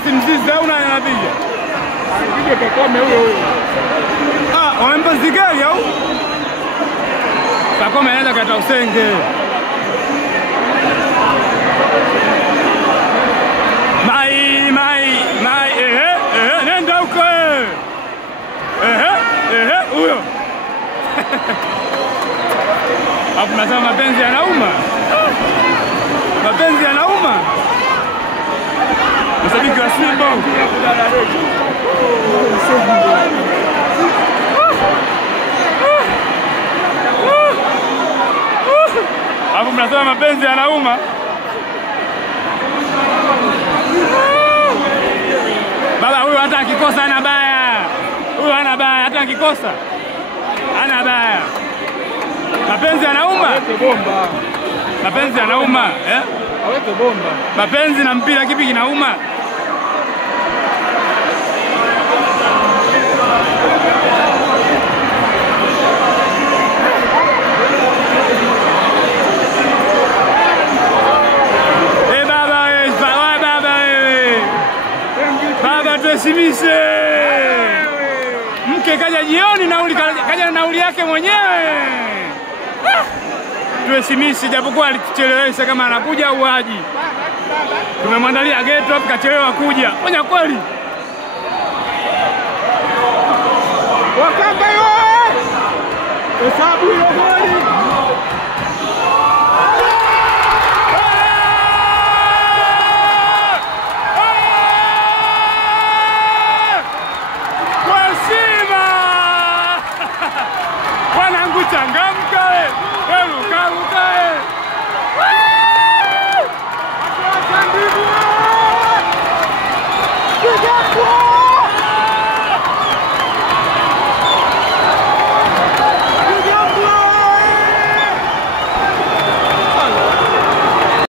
simzizi au nani anapiga? Anapiga Pakome huyo. Wamempa Zigeli au? Pakome anaenda kata usenge. Nenda huko huyo. Hapo nasema mapenzi yanauma. Mapenzi yanauma. Mshabiki wa Simba. Hapo mnasema mapenzi yanauma. Baba huyu hata akikosa hana baya. Huyu hana baya hata akikosa. Hana baya. Mapenzi yanauma. Mapenzi yanauma, Aweke bomba. Mapenzi na mpira kipi kinauma? Baba tuheshimishe. Mke kaja jioni nauli kaja na nauli yake mwenyewe. Tuheshimishe japokuwa alichelewesha kama anakuja au haji. Tumemwandalia gate hapo kachelewa kuja. Fanya kweli. Wakamba yoe. Hesabu hiyo goli. Wanangu changamka wewe luka Piga